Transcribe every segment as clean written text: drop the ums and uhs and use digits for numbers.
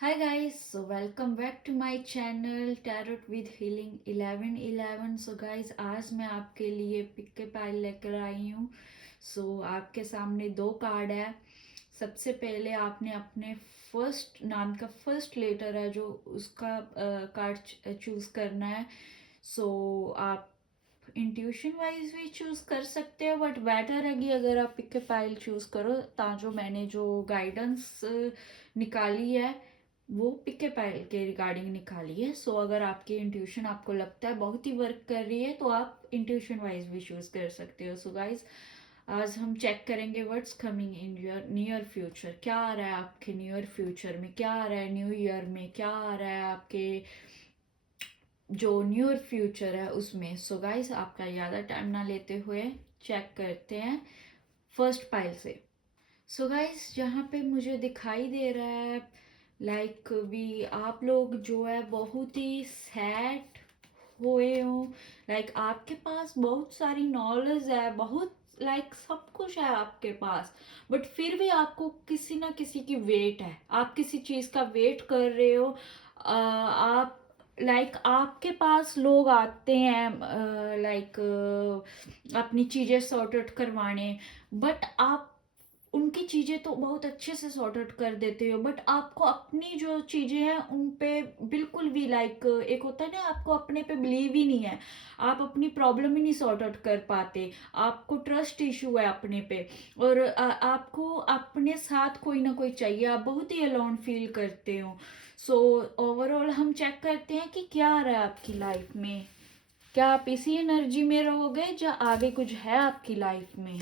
Hi guys, so welcome back to my channel Tarot with Healing 1111। So guys, आज मैं आपके लिए pick के पाइल लेकर आई हूँ। आपके सामने दो कार्ड है। सबसे पहले आपने अपने फर्स्ट नाम का फर्स्ट लेटर है जो उसका कार्ड चूज करना है। आप इंट्यूशन वाइज भी चूज कर सकते हो, बट बेटर है कि अगर आप पिक के पाइल चूज करो जो मैंने जो गाइडेंस निकाली है वो पिक के पाइल के रिगार्डिंग निकाली है। अगर आपकी इंट्यूशन आपको लगता है बहुत ही वर्क कर रही है तो आप इंट्यूशन वाइज भी चूज कर सकते हो। गाइज, आज हम चेक करेंगे what's coming in your near future. क्या आ रहा है आपके नियर फ्यूचर में, क्या आ रहा है न्यू ईयर में, क्या आ रहा है आपके जो न्यूअर फ्यूचर है उसमें। गाइस, आपका ज़्यादा टाइम ना लेते हुए चेक करते हैं फर्स्ट पाइल से। गाइस, जहाँ पे मुझे दिखाई दे रहा है भी आप लोग जो है बहुत ही सैड हुए हो। आपके पास बहुत सारी नॉलेज है, बहुत सब कुछ है आपके पास, बट फिर भी आपको किसी ना किसी की वेट है। आप किसी चीज का वेट कर रहे हो। आप आपके पास लोग आते हैं अपनी चीजें सॉर्ट आउट करवाने, बट आप उनकी चीजें तो बहुत अच्छे से सॉर्ट आउट कर देते हो, बट आपको अपनी जो चीजें हैं उन पे बिल्कुल भी एक होता है ना, आपको अपने पे बिलीव ही नहीं है। आप अपनी प्रॉब्लम ही नहीं सॉर्ट आउट कर पाते। आपको ट्रस्ट इशू है अपने पे, और आपको अपने साथ कोई ना कोई चाहिए। आप बहुत ही अलोन फील करते हो। ओवरऑल हम चेक करते हैं कि क्या आ रहा है आपकी लाइफ में। क्या आप इसी एनर्जी में रहोगे या आगे कुछ है आपकी लाइफ में।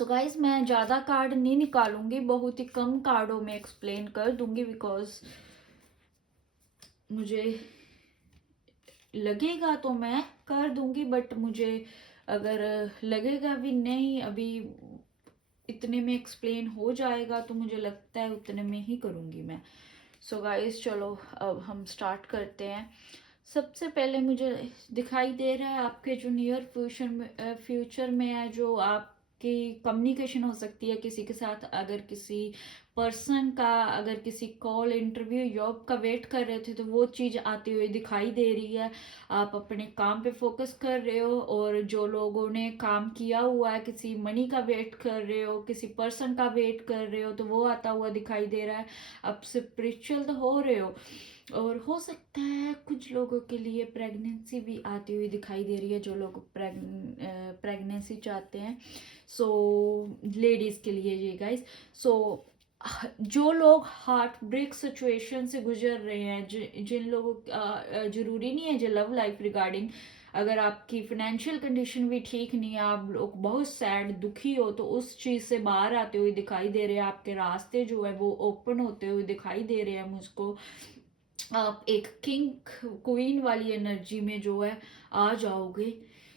गाइज, मैं ज़्यादा कार्ड नहीं निकालूंगी, बहुत ही कम कार्डों में एक्सप्लेन कर दूंगी, बिकॉज मुझे लगेगा तो मैं कर दूंगी, बट मुझे अगर लगेगा भी नहीं अभी इतने में एक्सप्लेन हो जाएगा तो मुझे लगता है उतने में ही करूंगी मैं। गाइज, चलो अब हम स्टार्ट करते हैं। सबसे पहले मुझे दिखाई दे रहा है आपके जो नियर फ्यूचर में है, जो आपकी कम्युनिकेशन हो सकती है किसी के साथ। अगर किसी पर्सन का, अगर किसी कॉल इंटरव्यू जॉब का वेट कर रहे थे तो वो चीज़ आती हुई दिखाई दे रही है। आप अपने काम पे फोकस कर रहे हो, और जो लोगों ने काम किया हुआ है, किसी मनी का वेट कर रहे हो, किसी पर्सन का वेट कर रहे हो तो वो आता हुआ दिखाई दे रहा है। आप स्पिरिचुअल तो हो रहे हो, और हो सकता है कुछ लोगों के लिए प्रेगनेंसी भी आती हुई दिखाई दे रही है, जो लोग प्रेगनेंसी चाहते हैं। लेडीज के लिए ये गाइस। सो जो लोग हार्ट ब्रेक सिचुएशन से गुजर रहे हैं, जिन लोगों जरूरी नहीं है जो लव लाइफ रिगार्डिंग, अगर आपकी फाइनेंशियल कंडीशन भी ठीक नहीं है, आप लोग बहुत सैड दुखी हो, तो उस चीज से बाहर आते हुए दिखाई दे रहे हैं। आपके रास्ते जो है वो ओपन होते हुए दिखाई दे रहे हैं मुझको। आप एक किंग क्वीन वाली एनर्जी में जो है आ जाओगे।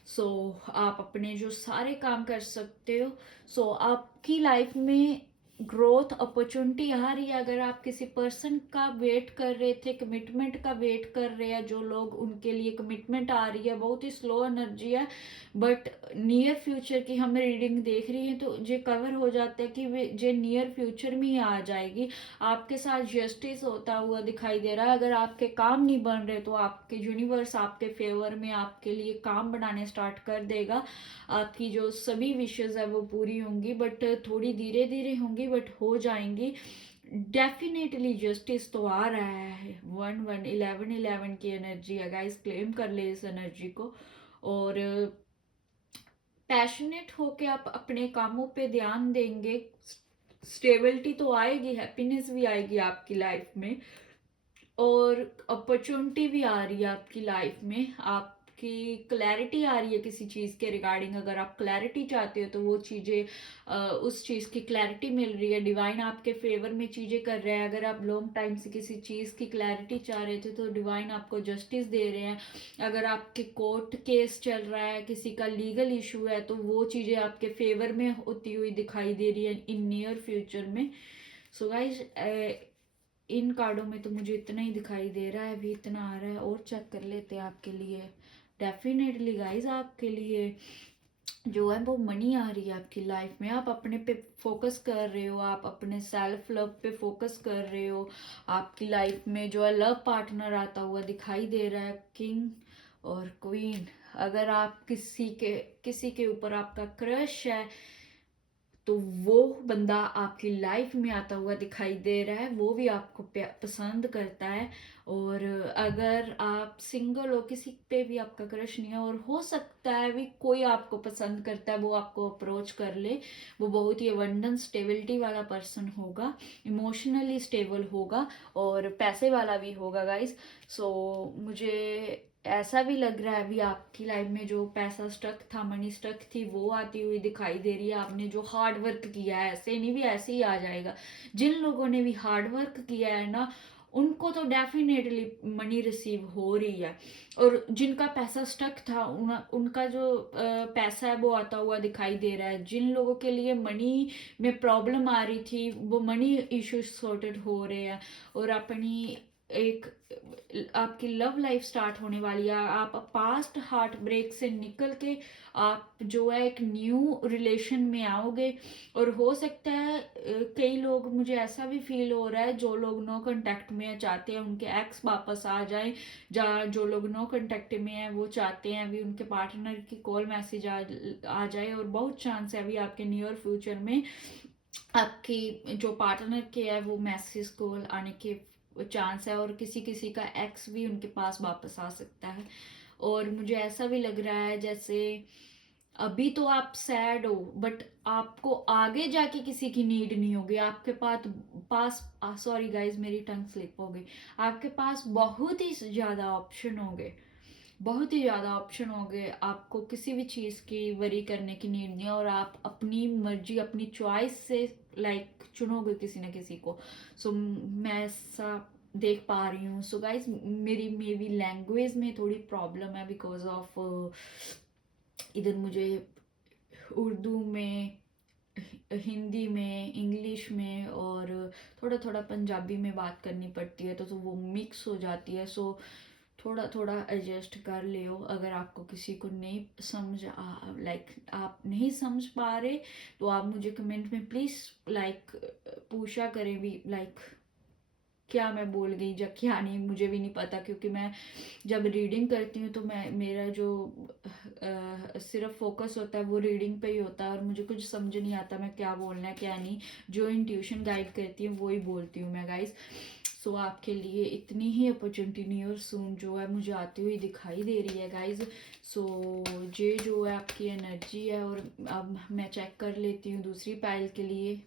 आप अपने जो सारे काम कर सकते हो। आपकी लाइफ में ग्रोथ अपॉर्चुनिटी आ रही है। अगर आप किसी पर्सन का वेट कर रहे थे, कमिटमेंट का वेट कर रहे हैं, जो लोग उनके लिए कमिटमेंट आ रही है, बहुत ही स्लो एनर्जी है, बट नियर फ्यूचर की हमें रीडिंग देख रही है तो ये कवर हो जाता है कि वे जे नियर फ्यूचर में ही आ जाएगी। आपके साथ जस्टिस होता हुआ दिखाई दे रहा है। अगर आपके काम नहीं बन रहे तो आपके यूनिवर्स आपके फेवर में आपके लिए काम बनाने स्टार्ट कर देगा। आपकी जो सभी विशेष है वो पूरी होंगी, बट थोड़ी धीरे धीरे होंगी, बट हो जाएंगी डेफिनेटली। जस्टिस तो आ रहा है। 1 1 11 11 की एनर्जी है गाइस, क्लेम कर ले इस एनर्जी को। और पैशनेट होके आप अपने कामों पे ध्यान देंगे, स्टेबिलिटी तो आएगी, हैप्पीनेस भी आएगी आपकी लाइफ में, और अपॉर्चुनिटी भी आ रही है आपकी लाइफ में। आपकी क्लैरिटी आ रही है किसी चीज़ के रिगार्डिंग। अगर आप क्लैरिटी चाहते हो तो वो चीज़ें उस चीज़ की क्लैरिटी मिल रही है। डिवाइन आपके फेवर में चीज़ें कर रहे हैं। अगर आप लॉन्ग टाइम से किसी चीज़ की क्लैरिटी चाह रहे थे तो डिवाइन आपको जस्टिस दे रहे हैं। अगर आपके कोर्ट केस चल रहा है, किसी का लीगल इशू है, तो वो चीज़ें आपके फेवर में होती हुई दिखाई दे रही है इन नियर फ्यूचर में। गाइज, इन कार्डों में तो मुझे इतना ही दिखाई दे रहा है, अभी इतना आ रहा है, और चेक कर लेते हैं आपके लिए। डेफिनेटली गाइज, आपके लिए जो है वो मनी आ रही है आपकी लाइफ में। आप अपने पे फोकस कर रहे हो, आप अपने सेल्फ लव पे फोकस कर रहे हो। आपकी लाइफ में जो है लव पार्टनर आता हुआ दिखाई दे रहा है, किंग और क्वीन। अगर आप किसी के ऊपर आपका क्रश है तो वो बंदा आपकी लाइफ में आता हुआ दिखाई दे रहा है, वो भी आपको पसंद करता है। और अगर आप सिंगल हो, किसी पे भी आपका क्रश नहीं है, और हो सकता है भी कोई आपको पसंद करता है, वो आपको अप्रोच कर ले, वो बहुत ही अबंडेंस स्टेबिलिटी वाला पर्सन होगा, इमोशनली स्टेबल होगा और पैसे वाला भी होगा गाइस। सो मुझे ऐसा भी लग रहा है अभी आपकी लाइफ में जो पैसा स्टक था, मनी स्टक थी, वो आती हुई दिखाई दे रही है। आपने जो हार्ड वर्क किया है, ऐसे नहीं भी ऐसे ही आ जाएगा। जिन लोगों ने भी हार्ड वर्क किया है ना, उनको तो डेफिनेटली मनी रिसीव हो रही है। और जिनका पैसा स्टक था उनका जो पैसा है वो आता हुआ दिखाई दे रहा है। जिन लोगों के लिए मनी में प्रॉब्लम आ रही थी, वो मनी इश्यूज सॉर्टेड हो रहे हैं। और अपनी एक आपकी लव लाइफ स्टार्ट होने वाली है। आप पास्ट हार्ट ब्रेक से निकल के आप जो है एक न्यू रिलेशन में आओगे। और हो सकता है कई लोग, मुझे ऐसा भी फील हो रहा है, जो लोग नो कांटेक्ट में चाहते हैं उनके एक्स वापस आ जाए, जो लोग नो कांटेक्ट में हैं वो चाहते हैं अभी उनके पार्टनर की कॉल मैसेज आ जाए। और बहुत चांस है अभी आपके नियर फ्यूचर में आपकी जो पार्टनर के है वो मैसेज कॉल आने के चांस है। और किसी किसी का एक्स भी उनके पास वापस आ सकता है। और मुझे ऐसा भी लग रहा है जैसे अभी तो आप सैड हो, बट आपको आगे जाके किसी की नीड नहीं होगी। आपके पास सॉरी गाइज, मेरी टंग स्लिप हो गई। आपके पास बहुत ही ज्यादा ऑप्शन होंगे, बहुत ही ज़्यादा ऑप्शन हो गए। आपको किसी भी चीज़ की वरी करने की नीड नहीं है, और आप अपनी मर्जी अपनी चॉइस से चुनोगे किसी न किसी को। सो मैं ऐसा देख पा रही हूँ। सो गाइज, मेरी मे बी लैंग्वेज में थोड़ी प्रॉब्लम है बिकॉज ऑफ इधर मुझे उर्दू में, हिंदी में, इंग्लिश में और थोड़ा थोड़ा पंजाबी में बात करनी पड़ती है, तो वो मिक्स हो जाती है। सो थोड़ा थोड़ा एडजस्ट कर लियो। अगर आपको किसी को नहीं समझ आप नहीं समझ पा रहे, तो आप मुझे कमेंट में प्लीज़ पूछा करें भी, क्या मैं बोल गई या क्या नहीं, मुझे भी नहीं पता। क्योंकि मैं जब रीडिंग करती हूँ तो मेरा जो सिर्फ फोकस होता है वो रीडिंग पे ही होता है, और मुझे कुछ समझ नहीं आता मैं क्या बोलना है क्या नहीं। जो इंट्यूशन गाइड करती हूँ वो ही बोलती हूँ मैं गाइस। सो आपके लिए इतनी ही अपॉर्चुनिटी नियर सून जो है मुझे आती हुई दिखाई दे रही है गाइज। सो ये जो है आपकी एनर्जी है। और अब मैं चेक कर लेती हूँ दूसरी पाइल के लिए।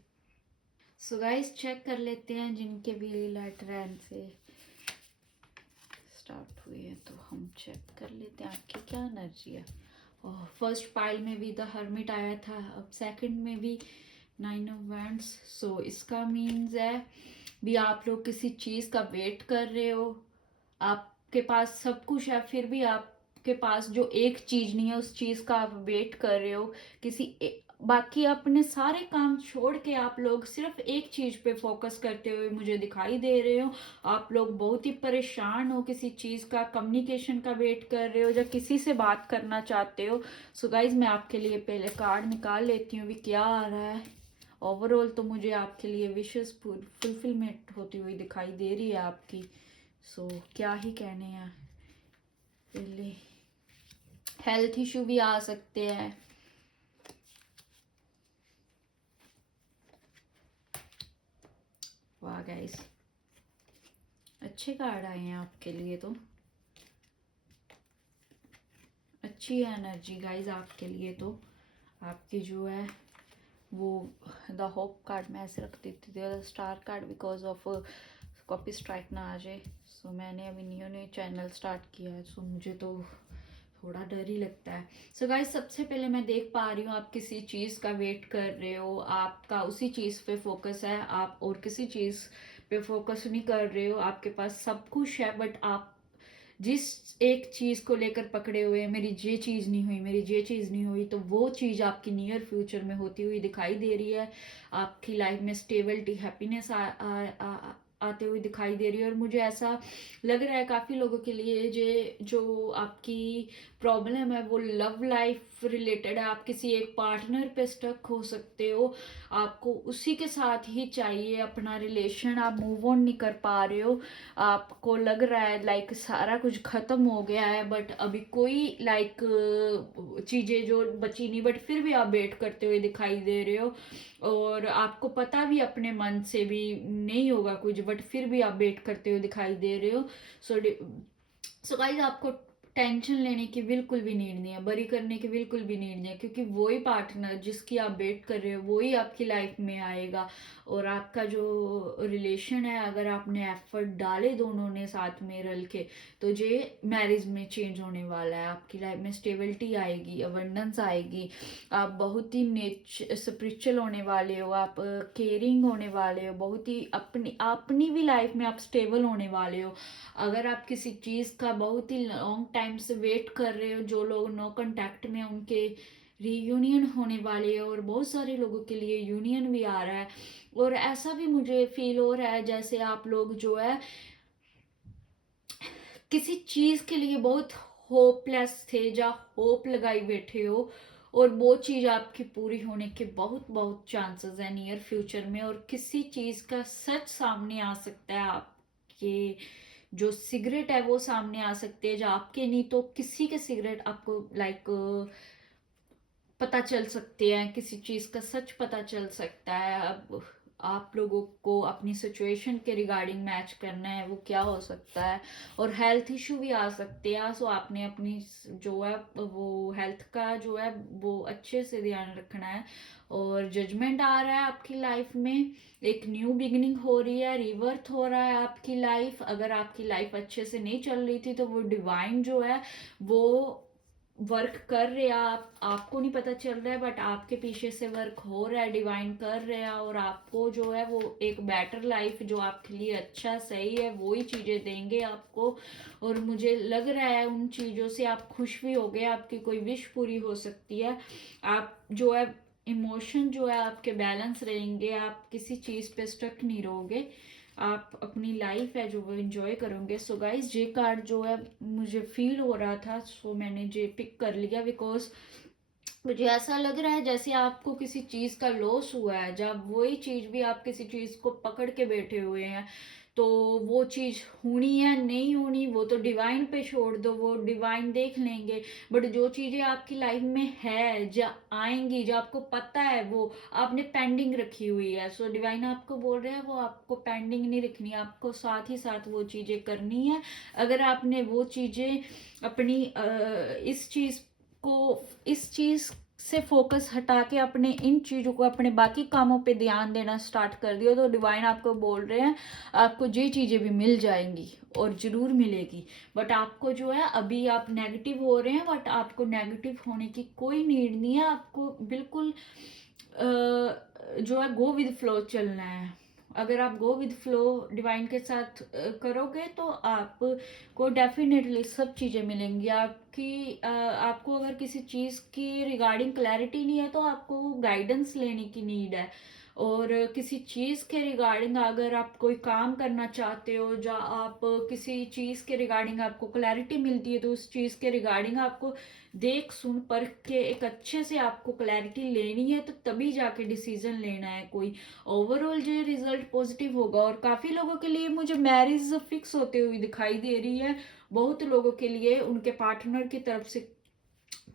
सो गाइज, चेक कर लेते हैं जिनके भी लाइट रैन से स्टार्ट हुई है, तो हम चेक कर लेते हैं आपकी क्या एनर्जी है। और फर्स्ट पाइल में भी द हर्मिट आया था, अब सेकंड में भी 9 ऑफ वैंड्स। सो इसका मीन्स है भी आप लोग किसी चीज़ का वेट कर रहे हो। आपके पास सब कुछ है, फिर भी आपके पास जो एक चीज़ नहीं है उस चीज़ का आप वेट कर रहे हो। बाकी अपने सारे काम छोड़ के आप लोग सिर्फ एक चीज़ पे फोकस करते हुए मुझे दिखाई दे रहे हो। आप लोग बहुत ही परेशान हो, किसी चीज़ का कम्युनिकेशन का वेट कर रहे हो या किसी से बात करना चाहते हो। सो गाइज, मैं आपके लिए पहले कार्ड निकाल लेती हूँ भी क्या आ रहा है। ओवरऑल तो मुझे आपके लिए विशेष फुलफिलमेंट होती हुई दिखाई दे रही है आपकी। सो क्या ही कहने हैं। पहले हेल्थ इशू भी आ सकते हैं। वाह गाइस, अच्छे कार्ड आए हैं आपके लिए, तो अच्छी है एनर्जी गाइस आपके लिए। तो आपकी जो है वो द होप कार्ड मैं ऐसे रख देती थी, star card because of copy strike ना आ जाए। सो मैंने अभी न्यू चैनल स्टार्ट किया है, सो मुझे तो थोड़ा डर ही लगता है। सो गाइस, सबसे पहले मैं देख पा रही हूँ आप किसी चीज़ का वेट कर रहे हो, आपका उसी चीज़ पे फोकस है, आप और किसी चीज़ पे फोकस नहीं कर रहे हो। आपके पास सब कुछ है, बट आप जिस एक चीज़ को लेकर पकड़े हुए हैं, मेरी ये चीज़ नहीं हुई, मेरी ये चीज़ नहीं हुई, तो वो चीज़ आपकी नियर फ्यूचर में होती हुई दिखाई दे रही है। आपकी लाइफ में स्टेबिलिटी, हैप्पीनेस आते हुए दिखाई दे रही है। और मुझे ऐसा लग रहा है काफ़ी लोगों के लिए जो आपकी प्रॉब्लम है वो लव लाइफ रिलेटेड है। आप किसी एक पार्टनर पे स्टक हो सकते हो, आपको उसी के साथ ही चाहिए अपना रिलेशन, आप मूव ऑन नहीं कर पा रहे हो, आपको लग रहा है लाइक सारा कुछ खत्म हो गया है, बट अभी कोई लाइक चीजें जो बची नहीं, बट फिर भी आप वेट करते हुए दिखाई दे रहे हो। और आपको पता भी अपने मन से भी नहीं होगा कुछ, बट फिर भी आप वेट करते हुए दिखाई दे रहे हो। सो सो गाइस, आपको टेंशन लेने की बिल्कुल भी नीड नहीं है, बरी करने की बिल्कुल भी नीड नहीं है, क्योंकि वही पार्टनर जिसकी आप वेट कर रहे हो वही आपकी लाइफ में आएगा। और आपका जो रिलेशन है, अगर आपने एफर्ट डाले दोनों ने साथ में रल के, तो ये मैरिज में चेंज होने वाला है। आपकी लाइफ में स्टेबिलिटी आएगी, अबंडेंस आएगी, आप बहुत ही स्पिरिचुअल होने वाले हो, आप केयरिंग होने वाले हो, बहुत ही अपनी अपनी भी लाइफ में आप स्टेबल होने वाले हो। अगर आप किसी चीज़ का बहुत ही लॉन्ग टाइम से वेट कर रहे हो, जो लोग नो कांटेक्ट में, उनके रीयूनियन होने वाले है। और बहुत सारे लोगों के लिए यूनियन भी आ रहा है। और ऐसा भी मुझे फील हो रहा है जैसे आप लोग जो है किसी चीज़ के लिए बहुत होपलेस थे, या होप लगाई बैठे हो, और वो चीज़ आपकी पूरी होने के बहुत बहुत चांसेस है नियर फ्यूचर में। और किसी चीज़ का सच सामने आ सकता है, आपके जो सिगरेट है वो सामने आ सकते हैं, जो आपके नहीं तो किसी के सिगरेट आपको लाइक पता चल सकते हैं, किसी चीज का सच पता चल सकता है। अब आप लोगों को अपनी सिचुएशन के रिगार्डिंग मैच करना है, वो क्या हो सकता है। और हेल्थ इशू भी आ सकते हैं, सो आपने अपनी जो है वो हेल्थ का जो है वो अच्छे से ध्यान रखना है। और जजमेंट आ रहा है आपकी लाइफ में, एक न्यू बिगिनिंग हो रही है, रिवर्थ हो रहा है आपकी लाइफ। अगर आपकी लाइफ अच्छे से नहीं चल रही थी, तो वो डिवाइन जो है वो वर्क कर रहे हैं। आपको नहीं पता चल रहा है, बट आपके पीछे से वर्क हो रहा है, डिवाइन कर रहे हैं। और आपको जो है वो एक बेटर लाइफ जो आपके लिए अच्छा सही है वही चीजें देंगे आपको। और मुझे लग रहा है उन चीजों से आप खुश भी हो गए, आपकी कोई विश पूरी हो सकती है। आप जो है इमोशन जो है आपके बैलेंस रहेंगे, आप किसी चीज पे स्टक नहीं रहोगे, आप अपनी लाइफ है जो वो एंजॉय करोगे। सो गाइज, जे कार्ड जो है मुझे फील हो रहा था, सो मैंने जे पिक कर लिया, बिकॉज मुझे ऐसा लग रहा है जैसे आपको किसी चीज का लॉस हुआ है, जब वही चीज भी आप किसी चीज को पकड़ के बैठे हुए हैं, तो वो चीज होनी है नहीं होनी वो तो डिवाइन पे छोड़ दो, वो डिवाइन देख लेंगे। बट जो चीजें आपकी लाइफ में है, जो आएंगी, जो आपको पता है वो आपने पेंडिंग रखी हुई है, सो डिवाइन आपको बोल रहे हैं वो आपको पेंडिंग नहीं रखनी, आपको साथ ही साथ वो चीजें करनी है। अगर आपने वो चीजें अपनी इस चीज से फोकस हटा के अपने इन चीजों को, अपने बाकी कामों पे ध्यान देना स्टार्ट कर दिया, तो डिवाइन आपको बोल रहे हैं आपको ये चीजें भी मिल जाएंगी, और जरूर मिलेगी। बट आपको जो है अभी आप नेगेटिव हो रहे हैं, बट आपको नेगेटिव होने की कोई नीड नहीं है। आपको बिल्कुल जो है गो विद फ्लो चलना है। अगर आप गो विद फ्लो डिवाइन के साथ करोगे, तो आपको डेफिनेटली सब चीज़ें मिलेंगी। आपको अगर किसी चीज़ की रिगार्डिंग क्लैरिटी नहीं है, तो आपको गाइडेंस लेने की नीड है। और किसी चीज़ के रिगार्डिंग अगर आप कोई काम करना चाहते हो, या आप किसी चीज़ के रिगार्डिंग आपको क्लैरिटी मिलती है, तो उस चीज़ के रिगार्डिंग आपको देख सुन परख के एक अच्छे से आपको क्लैरिटी लेनी है, तो तभी जाके डिसीजन लेना है कोई। ओवरऑल जो रिजल्ट पॉजिटिव होगा। और काफ़ी लोगों के लिए मुझे मैरिज फिक्स होते हुए दिखाई दे रही है, बहुत लोगों के लिए उनके पार्टनर की तरफ से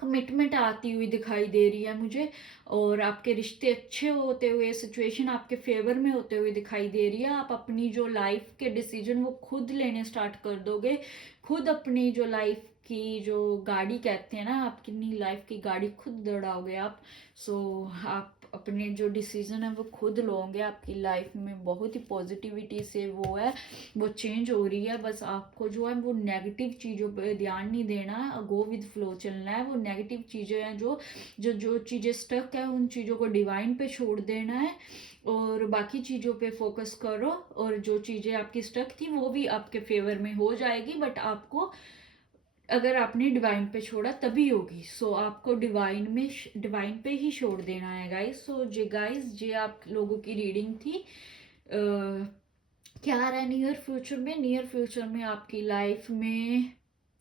कमिटमेंट आती हुई दिखाई दे रही है मुझे। और आपके रिश्ते अच्छे होते हुए, सिचुएशन आपके फेवर में होते हुए दिखाई दे रही है। आप अपनी जो लाइफ के डिसीजन वो खुद लेने स्टार्ट कर दोगे, खुद अपनी जो लाइफ की जो गाड़ी कहते हैं ना, आपकी लाइफ की गाड़ी खुद दौड़ाओगे आप। सो आप अपने जो डिसीजन है वो खुद लोगे, आपकी लाइफ में बहुत ही पॉजिटिविटी से वो है वो चेंज हो रही है। बस आपको जो है वो नेगेटिव चीज़ों पे ध्यान नहीं देना है, गो विद फ्लो चलना है। वो नेगेटिव चीज़ें हैं जो जो जो चीज़ें स्टक है, उन चीज़ों को डिवाइन पे छोड़ देना है, और बाकी चीज़ों पे फोकस करो। और जो चीज़ें आपकी स्टक थी वो भी आपके फेवर में हो जाएगी, बट आपको अगर आपने डिवाइन पे छोड़ा तभी होगी। सो आपको डिवाइन पे ही छोड़ देना है गाइस। सो जे गाइस, जे आप लोगों की रीडिंग थी। क्या आ रहा है नियर फ्यूचर में? नियर फ्यूचर में आपकी लाइफ में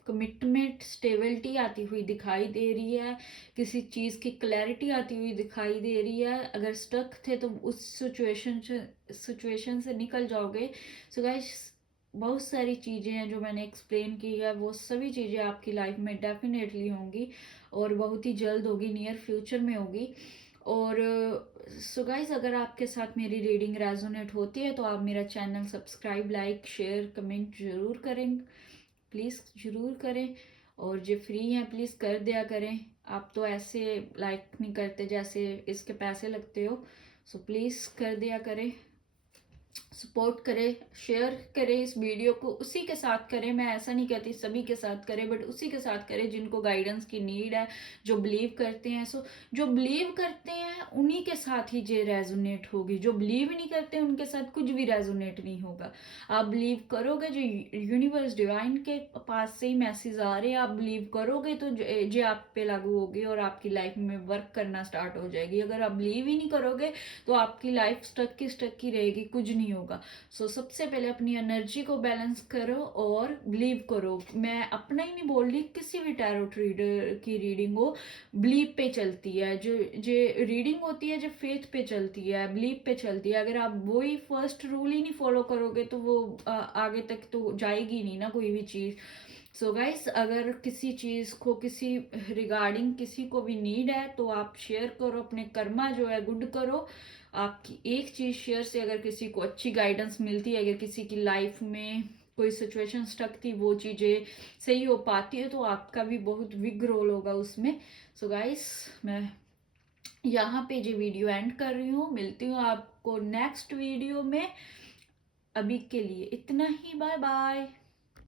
कमिटमेंट, स्टेबिलिटी आती हुई दिखाई दे रही है, किसी चीज़ की क्लैरिटी आती हुई दिखाई दे रही है। अगर स्टक थे तो उस सिचुएशन से निकल जाओगे। सो गाइस, बहुत सारी चीज़ें हैं जो मैंने एक्सप्लेन की है, वो सभी चीज़ें आपकी लाइफ में डेफिनेटली होंगी और बहुत ही जल्द होगी, नियर फ्यूचर में होगी। और सो गाइस, अगर आपके साथ मेरी रीडिंग रेजोनेट होती है तो आप मेरा channel subscribe, like, share, comment ज़रूर करें, प्लीज़ ज़रूर करें। और जो फ्री हैं प्लीज़ कर दिया करें। आप तो ऐसे लाइक नहीं करते जैसे इसके पैसे लगते हो। सो प्लीज़ कर दिया करें, सपोर्ट करें, शेयर करें इस वीडियो को, उसी के साथ करें। मैं ऐसा नहीं कहती सभी के साथ करें, बट उसी के साथ करें जिनको गाइडेंस की नीड है, जो बिलीव करते हैं। सो जो बिलीव करते हैं उन्हीं के साथ ही ये रेजोनेट होगी, जो बिलीव नहीं करते उनके साथ कुछ भी रेजोनेट नहीं होगा। आप बिलीव करोगे, जो यूनिवर्स डिवाइन के पास से ही मैसेज आ रहे हैं, आप बिलीव करोगे तो जो आप पे लागू होगी और आपकी लाइफ में वर्क करना स्टार्ट हो जाएगी। अगर आप बिलीव ही नहीं करोगे तो आपकी लाइफ स्टक की रहेगी, कुछ नहीं होगा। सो सबसे पहले अपनी एनर्जी को बैलेंस करो और बिलीव करो। मैं अपना ही नहीं बोल रही, किसी भी टैरोट रीडर की रीडिंग हो, बिलीव पे चलती है। जो जो रीडिंग होती है जो फेथ पे चलती है, बिलीव पे चलती है। अगर आप वही फर्स्ट रूल ही नहीं फॉलो करोगे तो वो आगे तक तो जाएगी नहीं ना कोई भी चीज़। सो गाइस, अगर किसी चीज़ को, किसी रिगार्डिंग किसी को भी नीड है तो आप शेयर करो, अपने कर्मा जो है गुड करो। आपकी एक चीज़ शेयर से अगर किसी को अच्छी गाइडेंस मिलती है, अगर किसी की लाइफ में कोई सिचुएशन स्टक थी वो चीज़ें सही हो पाती है तो आपका भी बहुत बिग रोल होगा उसमें। सो गाइस, मैं यहाँ पे जो वीडियो एंड कर रही हूँ, मिलती हूँ आपको नेक्स्ट वीडियो में। अभी के लिए इतना ही, बाय बाय।